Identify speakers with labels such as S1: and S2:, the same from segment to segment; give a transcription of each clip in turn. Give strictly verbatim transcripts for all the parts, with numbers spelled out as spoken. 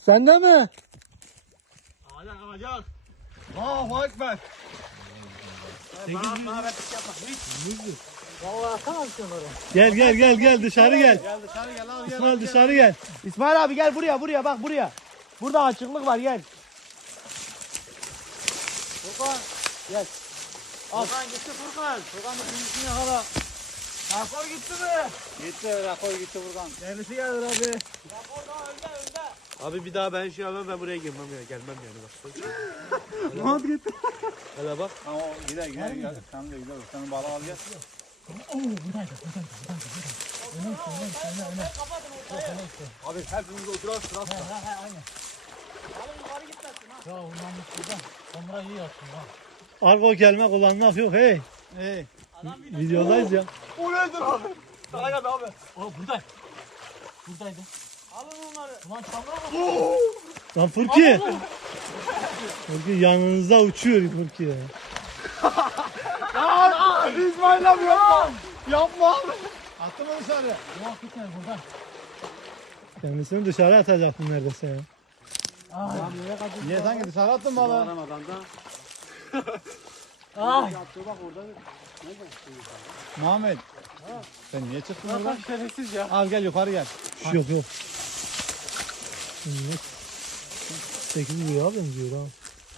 S1: Sende mi?
S2: Alacak alacak.
S3: Allahu Ekber.
S1: Gel gel gel gel dışarı gel.
S3: Gel dışarı gel al gel.
S1: İsmail dışarı gel.
S2: İsmail abi gel buraya buraya bak buraya. Burada açıklık var gel. Furkan gel. Al. Furkan gitti Furkan. Furkan'ın birincisini yakala. Rakor gitti mi?
S3: Gitti Rakor gitti Furkan.
S2: Kendisi gelir abi. Rakor daha önde önde.
S4: Abi bir daha ben şey yapmam, ben buraya girmem ya, gelmem yani bak.
S3: Mahmut gitti.
S4: Hele bak.
S3: Ama o gider gider gider. Sen de gider. Sen balığı al gel. Abi hepimiz oturar sıra sıra.
S2: Ya ondan buradan. Onlara iyi yapsın ha.
S1: Argo gelme kullanmak yok hey.
S3: Hey.
S1: Videodayız ya.
S3: O nedir abi? Sana gel abi.
S2: O buradaydı. Buradaydı. Alın onları. Ulan çamura bak.
S1: Lan Furki. Furki yanınızda uçuyor Furki ya.
S3: Ya İsmail abi yapma. Yapma abi. Attım onu dışarı.
S2: Yok gitmedi buradan.
S1: Kendisini dışarı atacaktın neredeyse ya.
S2: Aa, nereye kaçırdın?
S3: Niye sanki dışarı attın balığı?
S2: Ay.
S3: Muhammed. Sen niye çıktın oradan?
S2: Şerefsiz ya.
S3: Al gel yukarı gel.
S1: Şu yok yok. Evet. sekiz liraya benziyor ha.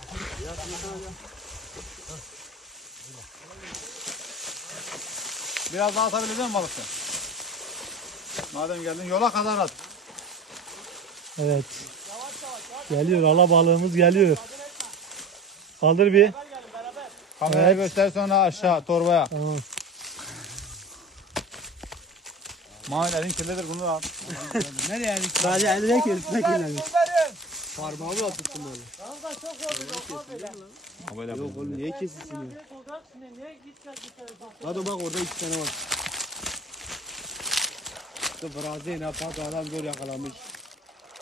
S3: Biraz daha atabilecek misin balıkçı? Madem geldin yola kadar at.
S1: Evet. Geliyor alabalığımız geliyor. Kaldır bir.
S3: Kamerayı
S1: Evet.
S3: göster sonra aşağı torbaya.
S1: Tamam.
S3: Muhammed elin kirlidir bunu al.
S4: Nereye eldik? Sadece eline kesmek ilerlemiş. Parmağımı tuttum böyle.
S2: Kanka çok oldu. Çok böyle.
S4: Yok oğlum niye kesilsin ya? Hadi bak orada iki tane var. İşte Brazil ne yapar adam zor yakalamış.